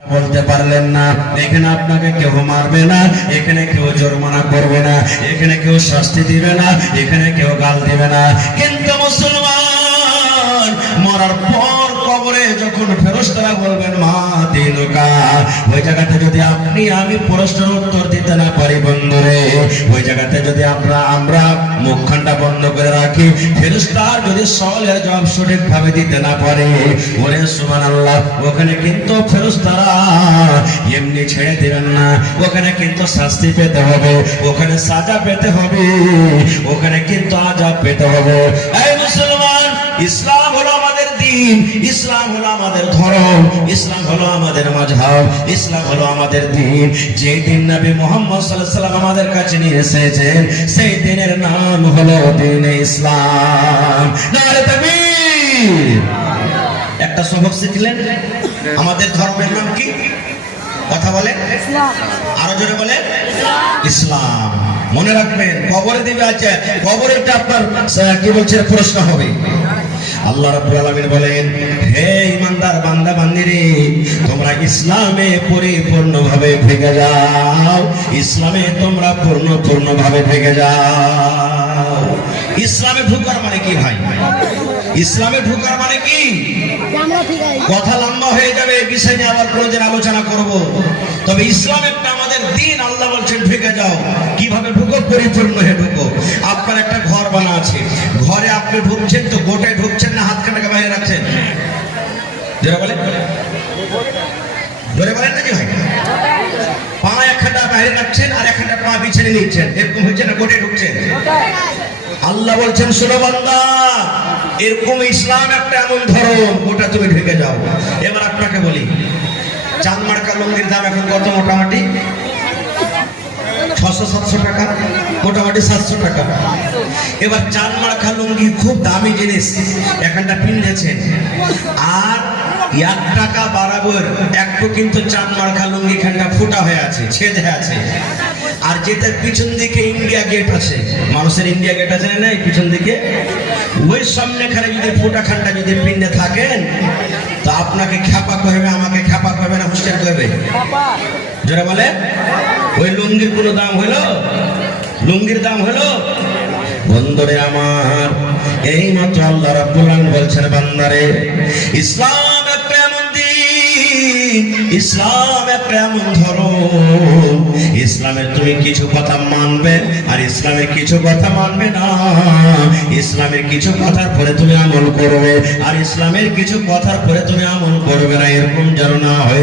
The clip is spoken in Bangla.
বলতে পারলেন না। এখানে আপনাকে কেউ মারবে না, এখানে কেউ জরিমানা করবে না, এখানে কেউ শাস্তি দিবে না, এখানে কেউ গাল দিবে না। কিন্তু মুসলমান মরার পর কবরে যখন ফেরেশতারা বলবেন মা দিনুকা, ওই জায়গাতে যদি আপনি আমি প্রশ্নের উত্তর দিতে না পারি বন্ধুরে, ওই জায়গাতে যদি আমরা মুখখানটা বন্ধ করে রাখি, ফেরেশতারা যদি সওয়ালের জবাব সঠিকভাবে দিতে না পারে, ওরে সুবহানাল্লাহ, ওখানে কিন্তু ফেরেশতারা এমনি ছেড়ে দিবেন না। ওখানে কিন্তু শাস্তি পেতে হবে, ওখানে সাজা পেতে হবে, ওখানে কিন্তু আযাব পেতে হবে। এই মুসলমান, ইসলাম হলো আমাদের দ্বীন, ইসলাম হলো আমাদের ধর্ম, ইসলাম হলো আমাদের মাযহাব, ইসলাম হলো আমাদের দ্বীন। যে দিন নবী মুহাম্মদ সাল্লাল্লাহু আলাইহি ওয়াসাল্লাম আমাদের কাছে নিয়ে এসেছেন, সেই দিনের নাম হলো দ্বীনে ইসলাম। নারে তাকবীর। একটা সবক শিখলেন, আমাদের ধর্মের নাম কি? কথা বলে ইসলাম। আরো জোরে বলে ইসলাম। মনে রাখবেন, কবরে দিবে আছে, কবরে এটা আপনার কি বলছে প্রশ্ন হবে। আল্লাহ রাব্বুল আলামিন বলেন, হে ঈমানদার বান্দা বান্দীরে, তোমরা ইসলামে পরিপূর্ণভাবে ভেঙে যাও, ইসলামে তোমরা পূর্ণভাবে ভেঙে যাও। ইসলামে ঢোকার মানে কি ভাই? ইসলামে ঢোকার মানে কি? কথা লম্বা হয়ে যাবে, বিষয় নিয়ে আবার কোনদিন আলোচনা করব। তবে ইসলাম একটা আমাদের দ্বীন। আল্লাহ বলছেন ঢুকে যাও। কিভাবে ঢুকো? পরিপূর্ণ হয়ে ঢুকো। আপনার একটা ঘর বানা আছে, ঘরে আপনি ঢুকছেন তো গোটায় ঢুকছেন না, হাত কাটাকে বাইরে রাখছেন? জোরে বলেন, জোরে বলেন নাকি ভাই? পা একখানা বাইরে রাখছেন আর একখানা পা বিছানে নিচ্ছেন, এরকম হচ্ছে না? গোটায় ঢুকছেন। আল্লাহ বলছেন, শোনো বান্দা, এরকম ইসলাম একটা এমন ধর্ম, গোটা তুমি ঢুকে যাও। এবার আপনাকে বলি, চাঁদ মার্কা লুঙ্গির দাম এখন কত? মোটামুটি 600-700 টাকা, মোটামুটি 700 টাকা। এবার চাঁদ মার্কা লুঙ্গি খুব দামি জিনিস, এখানটা পিনেছেন, আর 1 টাকা বাড়াবার একটু কিন্তু চাঁদ মার্কা লুঙ্গি এখানটা ফুটা হয়ে আছে, ছেদ হয়ে আছে। আর যেটার পিছন দিকে ইন্ডিয়া গেট আছে, মানুষের ইন্ডিয়া গেট আছে না এই পিছন দিকে, ওই সামনেখানে যদি ফুটা খানটা যদি পিনে থাকেন, তো আপনাকে খ্যাপা কইবে, আমাকে খ্যাপা কইবে না, হুঁশিয়ার কইবে? যারা বলে ওই লুঙ্গির কোনো দাম হলো? লুঙ্গির দাম হলো? বন্ধুরে আমার, এই মাত্র আল্লাহ রাব্বুল আলামিন বলছেন, বান্দারে, ইসলাম একটা এমন দ্বীন, ইসলাম একটা এমন ধর্ম, ইসলামের তুমি কিছু কথা মানবে আর ইসলামের কিছু কথা মানবে না। ইসলামের কিছু কথার পরে তুমি আমল করবে আর ইসলামের কিছু কথার পরে তুমি আমল করবে না, এরকম যেন না হয়।